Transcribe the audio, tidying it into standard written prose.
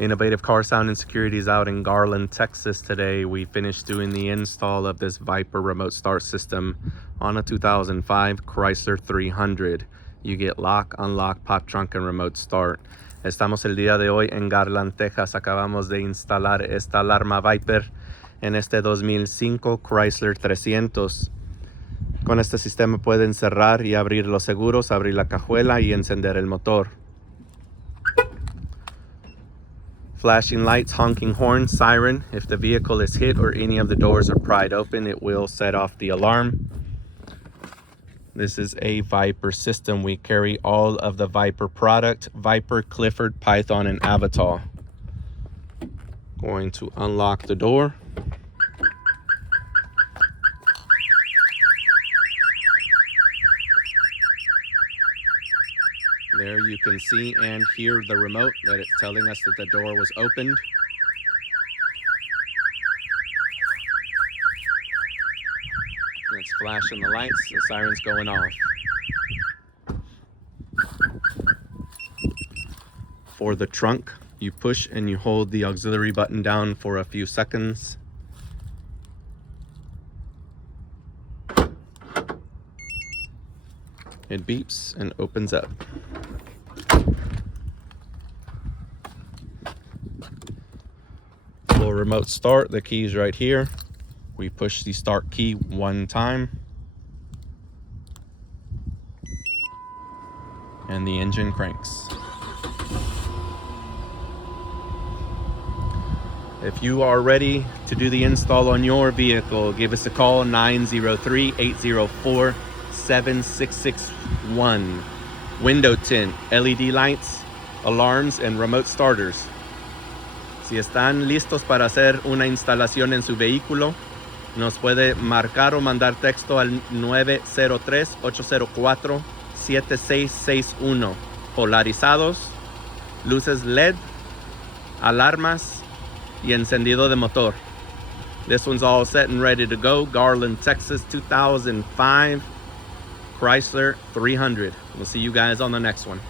Innovative Car Sound and Security is out in Garland, Texas today. We finished doing the install of this Viper remote start system on a 2005 Chrysler 300. You get lock, unlock, pop trunk, and remote start. Estamos el día de hoy en Garland, Texas. Acabamos de instalar esta alarma Viper en este 2005 Chrysler 300. Con este sistema pueden cerrar y abrir los seguros, abrir la cajuela y encender el motor. Flashing lights, honking horn, siren. If the vehicle is hit or any of the doors are pried open, it will set off the alarm. This is a Viper system. We carry all of the Viper product: Viper, Clifford, Python, and Avatar. Going to unlock the door. There you can see and hear the remote that it's telling us that the door was opened. It's flashing the lights, the siren's going off. For the trunk, you push and you hold the auxiliary button down for a few seconds. It beeps and opens up. For remote start, the key is right here. We push the start key one time and the engine cranks. If you are ready to do the install on your vehicle, give us a call, 903-804-7661. Window tint, LED lights, alarms, and remote starters. Si están listos para hacer una instalación en su vehículo, nos puede marcar o mandar texto al 903-804-7661. Polarizados, luces LED, alarmas, y encendido de motor. This one's all set and ready to go. Garland, Texas, 2005 Chrysler 300. We'll see you guys on the next one.